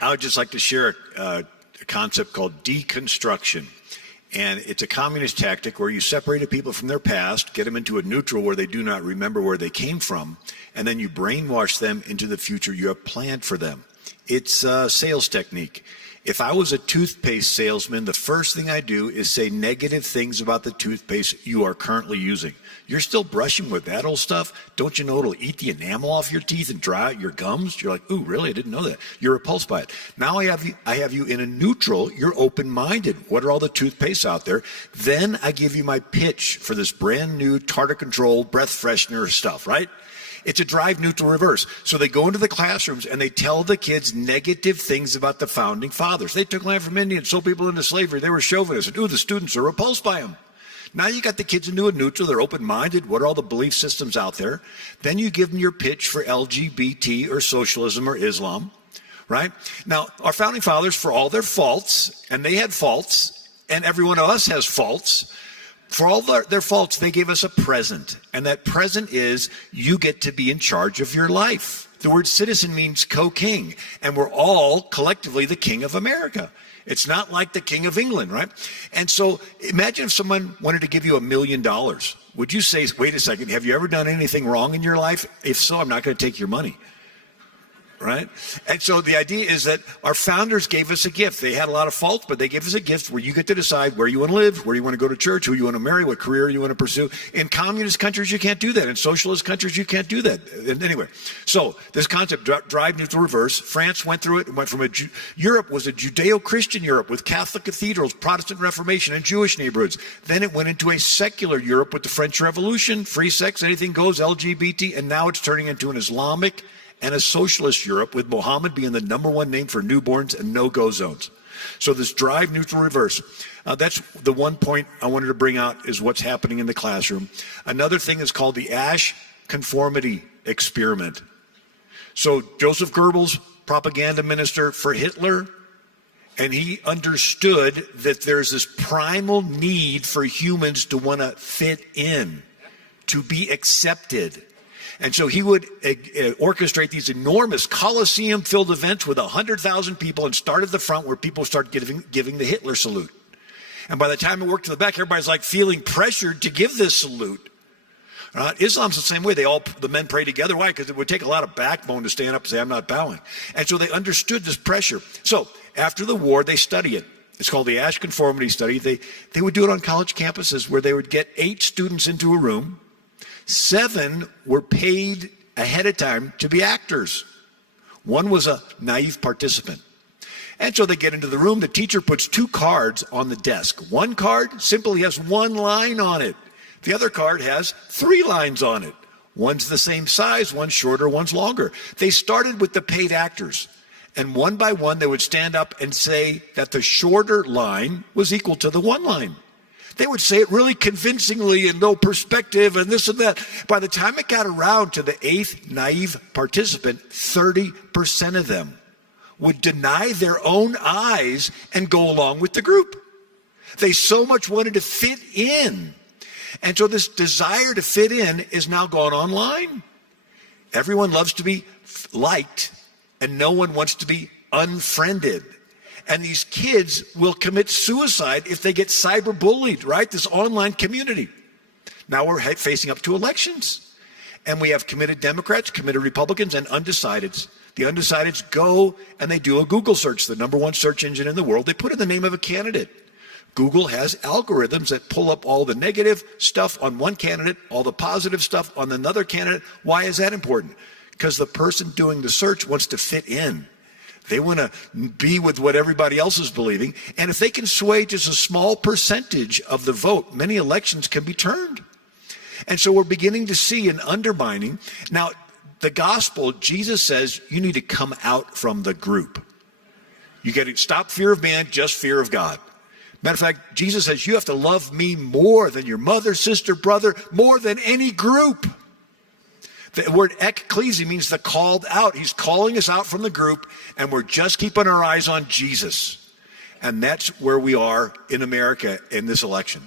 I would just like to share a concept called deconstruction. And it's a communist tactic where you separate people from their past, get them into a neutral where they do not remember where they came from, and then you brainwash them into the future you have planned for them. It's a sales technique. If I was a toothpaste salesman, the first thing I do is say negative things about the toothpaste you are currently using. You're still brushing with that old stuff? Don't you know it'll eat the enamel off your teeth and dry out your gums? You're like, ooh, really? I didn't know that. You're repulsed by it. Now I have you in a neutral. You're open-minded. What are all the toothpastes out there? Then I give you my pitch for this brand new tartar control breath freshener stuff, right? It's a drive neutral reverse. So they go into the classrooms and they tell the kids negative things about the founding fathers. They took land from Indians, sold people into slavery. They were chauvinists. And, ooh, the students are repulsed by them. Now you got the kids into a neutral. They're open-minded. What are all the belief systems out there? Then you give them your pitch for LGBT or socialism or Islam, right? Now, our founding fathers, for all their faults, and they had faults, and every one of us has faults, for all their faults, they gave us a present. And that present is you get to be in charge of your life. The word citizen means co-king. And we're all collectively the king of America. It's not like the king of England, right? And so imagine if someone wanted to give you $1 million. Would you say, wait a second, have you ever done anything wrong in your life? If so, I'm not going to take your money. Right? And so the idea is that our founders gave us a gift. They had a lot of faults, but they gave us a gift where you get to decide where you want to live, where you want to go to church, who you want to marry, what career you want to pursue. In communist countries, you can't do that. In socialist countries, you can't do that. And anyway, so this concept, drive neutral reverse, France went through it. It went from Europe was a Judeo-Christian Europe with Catholic cathedrals, Protestant Reformation, and Jewish neighborhoods. Then it went into a secular Europe with the French Revolution, free sex, anything goes, LGBT, and now it's turning into an Islamic and a socialist Europe, with Mohammed being the #1 name for newborns and no-go zones. So this drive neutral reverse, that's the one point I wanted to bring out is what's happening in the classroom. Another thing is called the Asch conformity experiment. So Joseph Goebbels, propaganda minister for Hitler, and he understood that there's this primal need for humans to want to fit in, to be accepted. And so he would orchestrate these enormous Colosseum-filled events with 100,000 people and start at the front where people start giving the Hitler salute. And by the time it worked to the back, everybody's like feeling pressured to give this salute. Islam's the same way. The men pray together. Why? Because it would take a lot of backbone to stand up and say, I'm not bowing. And so they understood this pressure. So after the war, they study it. It's called the Asch conformity study. They would do it on college campuses where they would get 8 students into a room. 7 were paid ahead of time to be actors. 1 was a naive participant. And so they get into the room. The teacher puts 2 cards on the desk. 1 card simply has 1 line on it. The other card has 3 lines on it. One's the same size, one's shorter, one's longer. They started with the paid actors. And one by one, they would stand up and say that the shorter line was equal to the 1 line. They would say it really convincingly and no perspective and this and that. By the time it got around to the 8th naive participant, 30% of them would deny their own eyes and go along with the group. They so much wanted to fit in. And so this desire to fit in is now gone online. Everyone loves to be liked and no one wants to be unfriended. And these kids will commit suicide if they get cyberbullied, right? This online community. Now we're facing up to elections. And we have committed Democrats, committed Republicans, and undecideds. The undecideds go and they do a Google search, the #1 search engine in the world. They put in the name of a candidate. Google has algorithms that pull up all the negative stuff on one candidate, all the positive stuff on another candidate. Why is that important? Because the person doing the search wants to fit in. They want to be with what everybody else is believing. And if they can sway just a small percentage of the vote, many elections can be turned. And so we're beginning to see an undermining. Now, the gospel, Jesus says you need to come out from the group. You got to stop fear of man, just fear of God. Matter of fact, Jesus says you have to love me more than your mother, sister, brother, more than any group. The word ekklesia means the called out. He's calling us out from the group, and we're just keeping our eyes on Jesus. And that's where we are in America in this election.